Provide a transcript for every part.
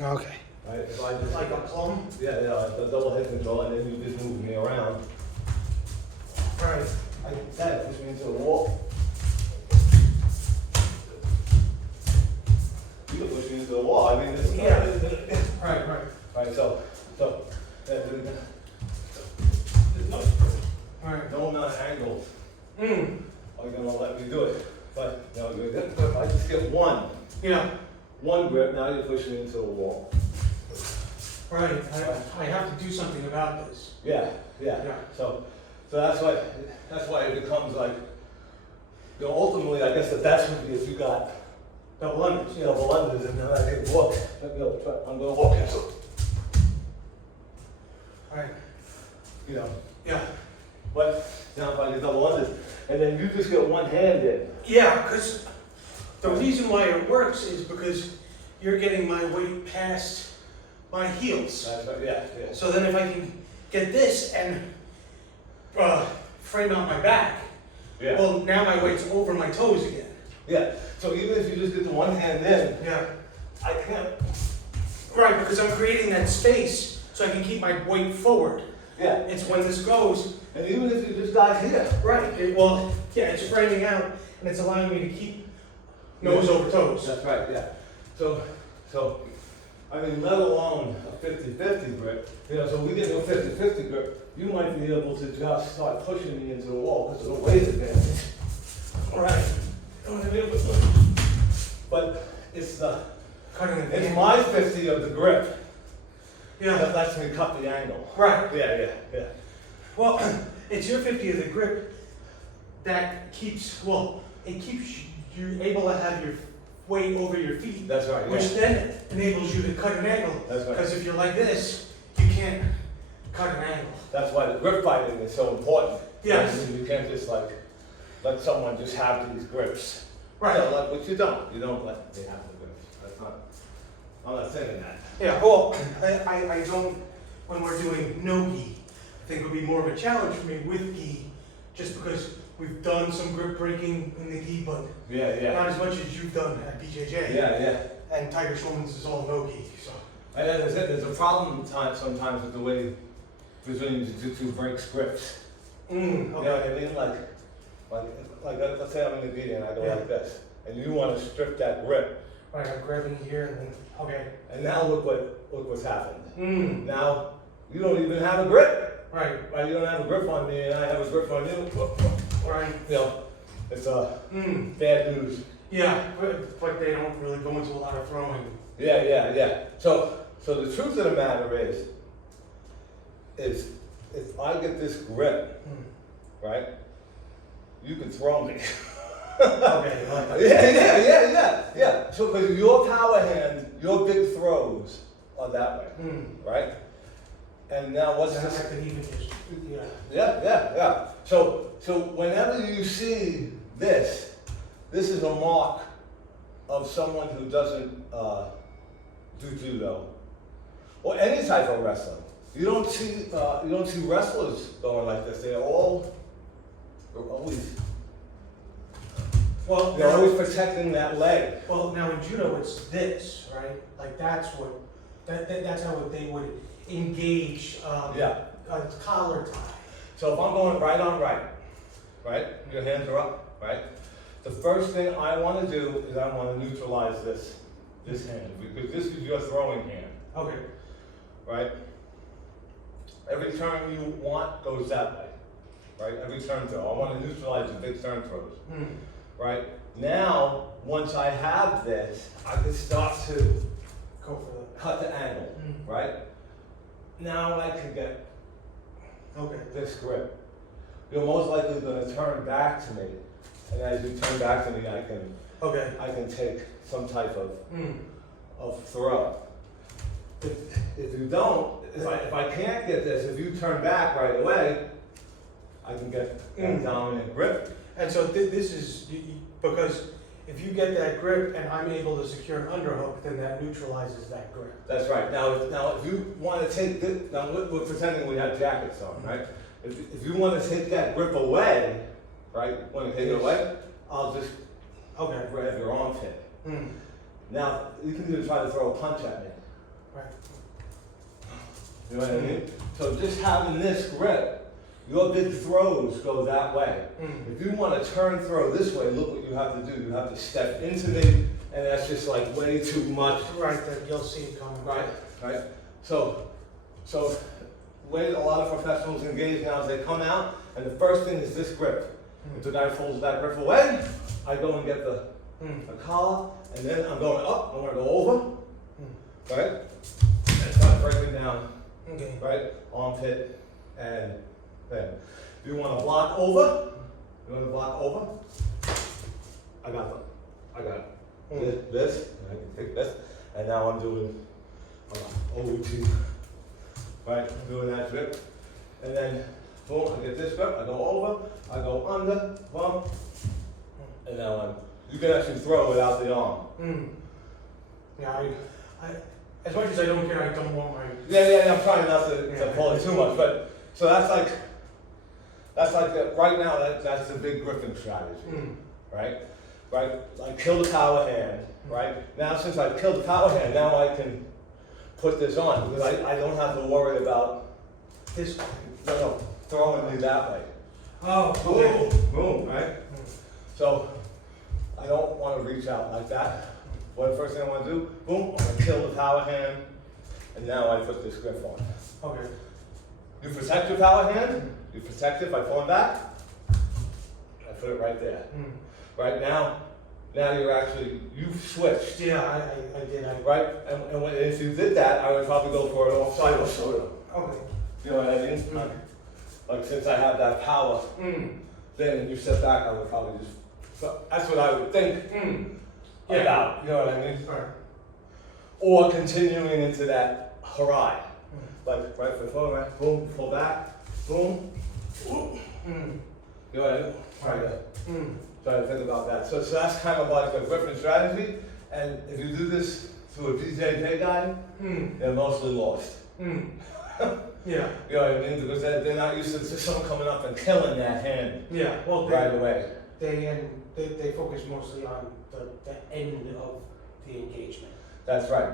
Okay. Right? If I just Like a plum? yeah, the double head control, and then you just move me around. Right. I can set it, push me into the wall. You can push me into the wall. I mean, this is Right, right. right. So there's Right. no amount of angles Mm. are gonna let me do it. But you know, if I just get Yeah. one grip, now you're pushing me into the wall. Right. I have to do something about this. Yeah. Yeah. So that's why it becomes like, you know, ultimately, I guess the best would be if you got Double unders. double unders, and then I can walk. I'm gonna walk into it. Right. You know, Yeah. but now if I get double unders, and then you just get one hand in. Yeah, because the reason why it works is because you're getting my weight past my heels. That's right. Yeah. So then if I can get this and frame out my back, Yeah. well, now my weight's over my toes again. Yeah. So even if you just get the one hand in, Yeah. I can't. Right, because I'm creating that space so I can keep my weight forward. Yeah. It's when this goes. And even if you just got here. Right. It's framing out and it's allowing me to keep nose over toes. That's right. Yeah. So I mean, let alone a 50-50 grip. You know, so we get to a 50-50 grip, you might be able to just start pushing me into the wall because of the weight advantage. Right. But it's Cutting it's my 50 of the grip that Yeah. lets me cut the angle. Right. Yeah. Well, it's your 50 of the grip that keeps, it keeps you able to have your weight over your feet, That's right. which Yeah. then enables you to cut an angle. That's right. Because if you're like this, you can't cut an angle. That's why the grip fighting is so important. Yes. I mean, you can't just like let someone just have these grips. Right. You know, like, which you don't. You don't let they have the grips. That's not. I'm not saying that. Yeah, well, I don't, when we're doing no gi, I think it would be more of a challenge for me with gi, just because we've done some grip breaking in the gi, but Yeah. not as much as you've done at BJJ. Yeah. And Tiger Schulman's is all no gi, so. And then there's a problem sometimes with the way Brazilian Jiu-Jitsu breaks grips. Okay. You know what I mean? Like let's say I'm in the gi and I go like this, and you want to strip that grip, Right, I'm grabbing here and then, okay. and now look what's happened. Now you don't even have a grip. Right, Right? You don't have a grip on me, and I have a grip on you. right. You know, it's bad news. Yeah, but they don't really go into a lot of throwing. Yeah. So the truth of the matter is if I get this grip, right, you can throw me. Okay. Yeah. So because your power hand, your big throws are that way, right? And now what's Then I this? can even just, Yeah. So whenever you see this is a mark of someone who doesn't do judo or any type of wrestling. You don't see wrestlers going like this. They're always well, they're always protecting that leg. well, now in judo it's this, right? Like that's how they would engage Yeah. a collar tie. So if I'm going right on right? Your hands are up, right? The first thing I want to do is I want to neutralize this hand because this is your throwing hand, Okay. right? Every turn you want goes that way, right? Every turn throw. I want to neutralize the big turn throws, right? Now, once I have this, I can start to Go for the. cut the angle, right? Now I can get this grip. You're most likely going to turn back to me, and as you turn back to me, I can take some type of throw. If you don't, if I can't get this, if you turn back right away, I can get that dominant grip. And so this is because if you get that grip and I'm able to secure an underhook, then that neutralizes that grip. That's right. Now if you want to take this, now we're pretending we have jackets on, right? If you want to take that grip away, right? Want to take it away? I'll just grab your armpit. Now you can either try to throw a punch at me, Right. You know what I mean? So just having this grip, your big throws go that way. If you want to turn throw this way, look what you have to do. You have to step into me, and that's just like way too much. Right, that you'll see it coming. Right. So the way a lot of professionals engage now is they come out, and the first thing is this grip. If the guy folds that grip away, I go and get the collar, and then I'm going up, I'm going to go over, right? And start breaking down, Okay. right? Armpit, and then. If you want to block over, I got this, and I can take this, and now I'm doing OT, right? Doing that grip, and then boom, I get this grip, I go over, I go under, bump, and now you can actually throw without the arm. Yeah, I, as much as I don't care, I don't want my. Yeah, I'm trying not to pull it too much, but, so that's like right now, that's the big gripping strategy, right? Right, like kill the power hand, right? Now since I've killed the power hand, now I can put this on, because I don't have to worry about This. no, throwing me that way. Oh, okay. Boom, right? So, I don't want to reach out like that. What the first thing I want to do, boom, I'm going to kill the power hand, and now I put this grip on. Okay. You protect your power hand, you protect it by pulling back, I put it right there. Right now you've switched. Yeah, I did. Right? And if you did that, I would probably go for an offside or shoulder. Okay. You know what I mean? Like since I have that power, then you step back, I would probably just, so that's what I would think about, you know what I mean? Right. Or continuing into that harai. Like right foot forward, right, boom, pull back, boom. You know what I mean? Try to think about that. So that's kind of like a gripping strategy. And if you do this to a BJJ guy, they're mostly lost. Yeah. You know what I mean? Because they're not used to someone coming up and killing that hand Well, right away. They focus mostly on the end of the engagement. That's right.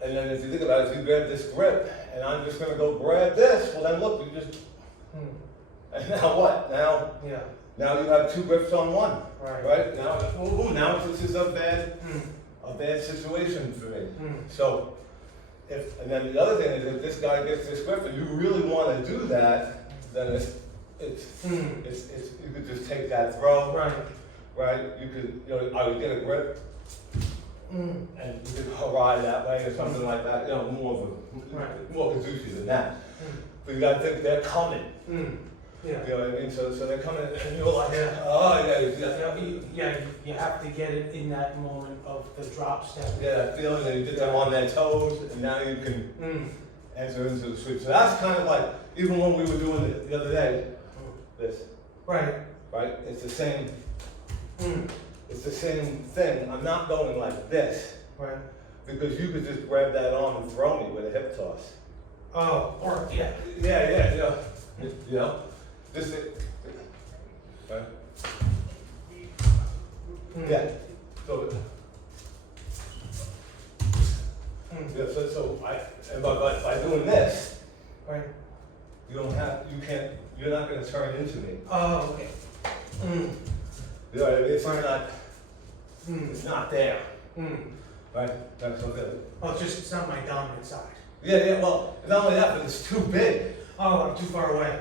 And then if you think about it, if you grab this grip, and I'm just going to go grab this, well then look, you just, and now what? Now you have two grips on one, right? Now this is a bad situation for me. So, and then the other thing is if this guy gets this grip and you really want to do that, then you could just take that throw, right? You could, I would get a grip, and you could harai that way or something like that, more Kazushi than that. But you gotta think they're coming. You know what I mean? So they're coming and you're like, You have to get it in that moment of the drop step. Yeah, that feeling that you get them on their toes and now you can enter into the sweep. So that's kind of like, even when we were doing it the other day, this. Right? It's the same. It's the same thing. I'm not going like this. Right. Because you could just grab that arm and throw me with a hip toss. Yeah. You know? This is, right? Yeah. So, but by doing this, you're not going to turn into me. Oh, okay. You know what I mean? It's not there. Right? That's okay. It's not my dominant side. Yeah, well, not only that, but it's too big. Oh, I'm too far away.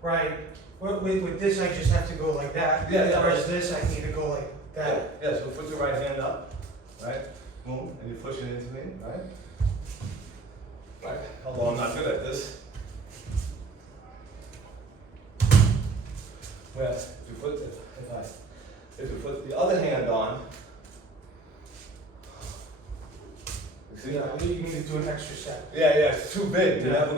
Right. With this, I just have to go like that. Whereas this, I need to go like that. Yeah, so put your right hand up, right? Boom, and you push it into me, right? Right. Although I'm not good at this. Well, if you put the other hand on, you see? You need to do an extra step. Yeah, it's too big. You're never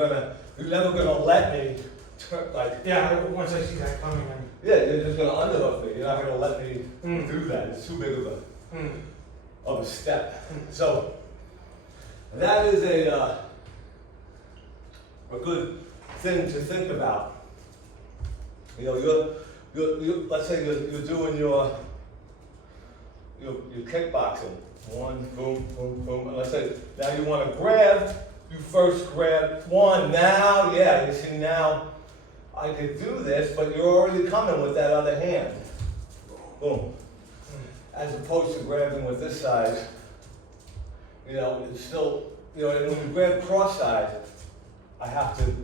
gonna let me turn like. Once I see that coming, you're just gonna underhook me. You're not gonna let me do that. It's too big of a step. So that is a good thing to think about. You're let's say you're doing your kickboxing, One, boom, boom, boom. And let's say, now you want to grab, you first grab one. Now, yeah, you see now, I could do this, but you're already coming with that other hand. Boom. As opposed to grabbing with this side, you know, it's still, you know, when you grab cross side, I have to,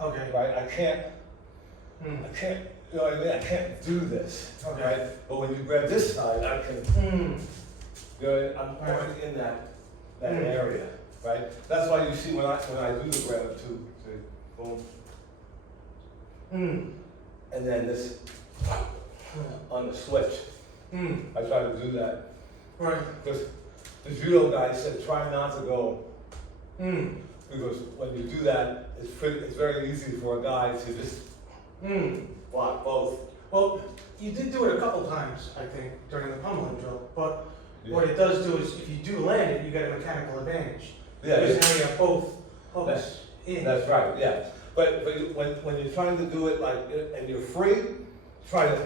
Okay. right, I can't, you know what I mean? I can't do this, Okay. right? But when you grab this side, I can, you know, I'm already in that area, right? That's why you see when I do the grab too, see, boom. And then this, on the switch, I try to do that. Right. Because the judo guy said try not to go, because when you do that, it's very easy for a guy to just block both. Well, you did do it a couple times, I think, during the pummeling drill, but Yeah. what it does do is if you do land it, you get a mechanical advantage. Yeah, Because yeah. now you have both hooks in. That's right, yeah. But when you're trying to do it like, and you're free, try to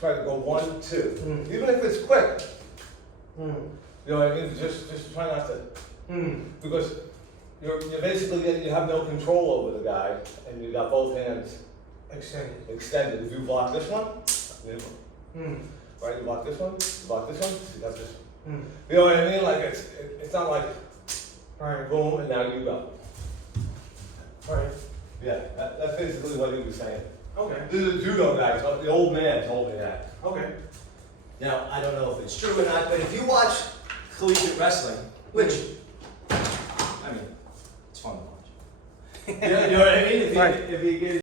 go 1, 2. Even if it's quick, you know what I mean? Just try not to, because you're basically, you have no control over the guy, and you got both hands extended. If you block this one, right, you block this one, you got this. You know what I mean? Like it's not like, boom, and now you go. Right. Yeah, that's basically what he was saying. Okay. This is a judo guy, so the old man told me that. Okay. Now, I don't know if it's true or not, but if you watch collegiate wrestling, which, I mean, it's fun to watch. You know what I mean? If you get